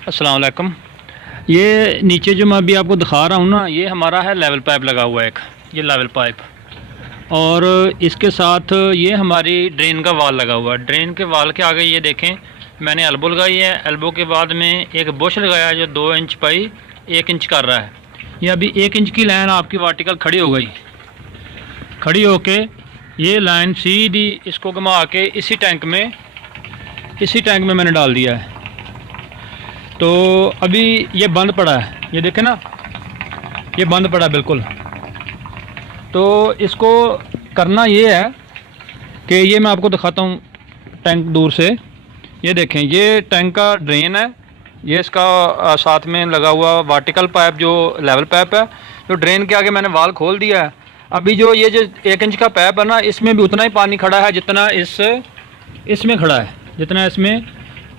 अस्सलाम वालेकुम। ये नीचे जो मैं अभी आपको दिखा रहा हूँ ना, ये हमारा है लेवल पाइप लगा हुआ है एक, ये लेवल पाइप। और इसके साथ ये हमारी ड्रेन का वाल लगा हुआ है। ड्रेन के वाल के आगे ये देखें, मैंने एल्बो लगाई है। एल्बो के बाद में एक बुश लगाया है जो 2 इंच पाई 1 इंच कर रहा है। ये अभी 1 इंच की लाइन आपकी वर्टिकल खड़ी हो गई। खड़ी होके ये लाइन सीधी इसको घुमा के इसी टैंक में मैंने डाल दिया है। तो अभी ये बंद पड़ा है, ये देखें ना, ये बंद पड़ा है बिल्कुल। तो इसको करना ये है कि ये मैं आपको दिखाता हूँ टैंक दूर से। ये देखें, ये टैंक का ड्रेन है, ये इसका साथ में लगा हुआ वर्टिकल पाइप जो लेवल पाइप है। जो ड्रेन के आगे मैंने वाल खोल दिया है। अभी जो ये जो 1 इंच का पाइप है ना, इसमें भी उतना ही पानी खड़ा है जितना इसमें खड़ा है, जितना इसमें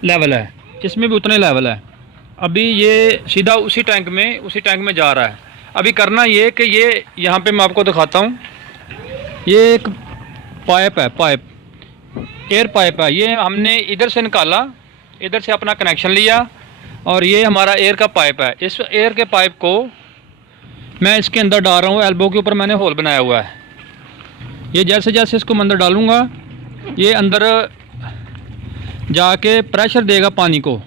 लेवल है, इसमें भी उतना ही लेवल है। अभी ये सीधा उसी टैंक में जा रहा है। अभी करना ये कि ये यहाँ पे मैं आपको दिखाता हूँ, ये एक पाइप है, एयर पाइप है। ये हमने इधर से निकाला, इधर से अपना कनेक्शन लिया और ये हमारा एयर का पाइप है। इस एयर के पाइप को मैं इसके अंदर डाल रहा हूँ। एल्बो के ऊपर मैंने होल बनाया हुआ है। ये जैसे जैसे इसको मैं अंदर डालूँगा, ये अंदर जाके प्रेशर देगा पानी को।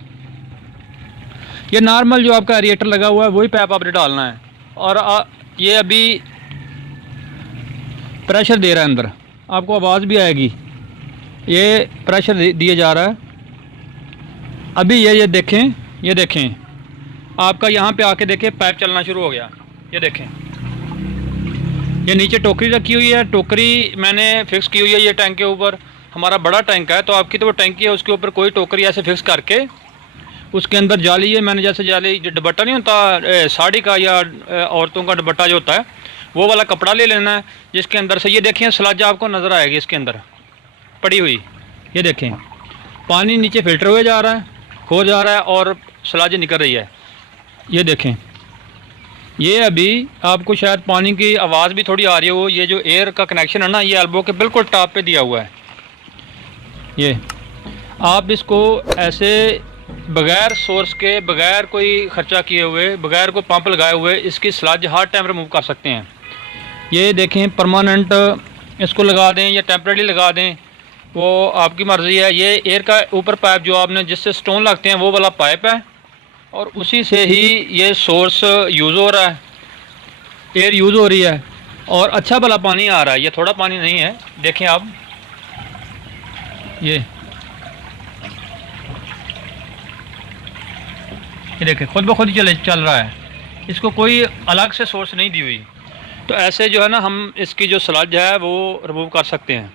ये नॉर्मल जो आपका एरिएटर लगा हुआ है वही पाइप आपने डालना है। और ये अभी प्रेशर दे रहा है अंदर, आपको आवाज़ भी आएगी। ये प्रेशर दिया जा रहा है। अभी ये देखें आपका यहाँ पे आके देखें पाइप चलना शुरू हो गया। ये देखें, ये नीचे टोकरी रखी हुई है, टोकरी मैंने फिक्स की हुई है। ये टैंक के ऊपर हमारा बड़ा टैंक है, तो आपकी तो वो टैंकी है, उसके ऊपर कोई टोकरी ऐसे फिक्स करके उसके अंदर जाली है। मैंने जैसे जाली जो दुपट्टा नहीं होता साड़ी का या औरतों का दुपट्टा जो होता है, वो वाला कपड़ा ले लेना है, जिसके अंदर से ये देखें स्लज आपको नज़र आएगी इसके अंदर पड़ी हुई। ये देखें पानी नीचे फिल्टर हुए जा रहा है, हो जा रहा है और स्लज निकल रही है। ये देखें, ये अभी आपको शायद पानी की आवाज़ भी थोड़ी आ रही हो। ये जो एयर का कनेक्शन है ना, ये एल्बो के बिल्कुल टॉप पे दिया हुआ है। ये आप इसको ऐसे बगैर सोर्स के, बगैर कोई ख़र्चा किए हुए, बगैर कोई पंप लगाए हुए इसकी स्लज हर टाइम रिमूव कर सकते हैं। ये देखें, परमानेंट इसको लगा दें या टेम्परेरी लगा दें, वो आपकी मर्ज़ी है। ये एयर का ऊपर पाइप जो आपने जिससे स्टोन लगते हैं वो वाला पाइप है, और उसी से ही ये सोर्स यूज़ हो रहा है, एयर यूज़ हो रही है और अच्छा भला पानी आ रहा है। ये थोड़ा पानी नहीं है, देखें आप, ये देखें खुद ब खुद ही चल रहा है। इसको कोई अलग से सोर्स नहीं दी हुई। तो ऐसे जो है ना, हम इसकी जो स्लज है वो रिमूव कर सकते हैं।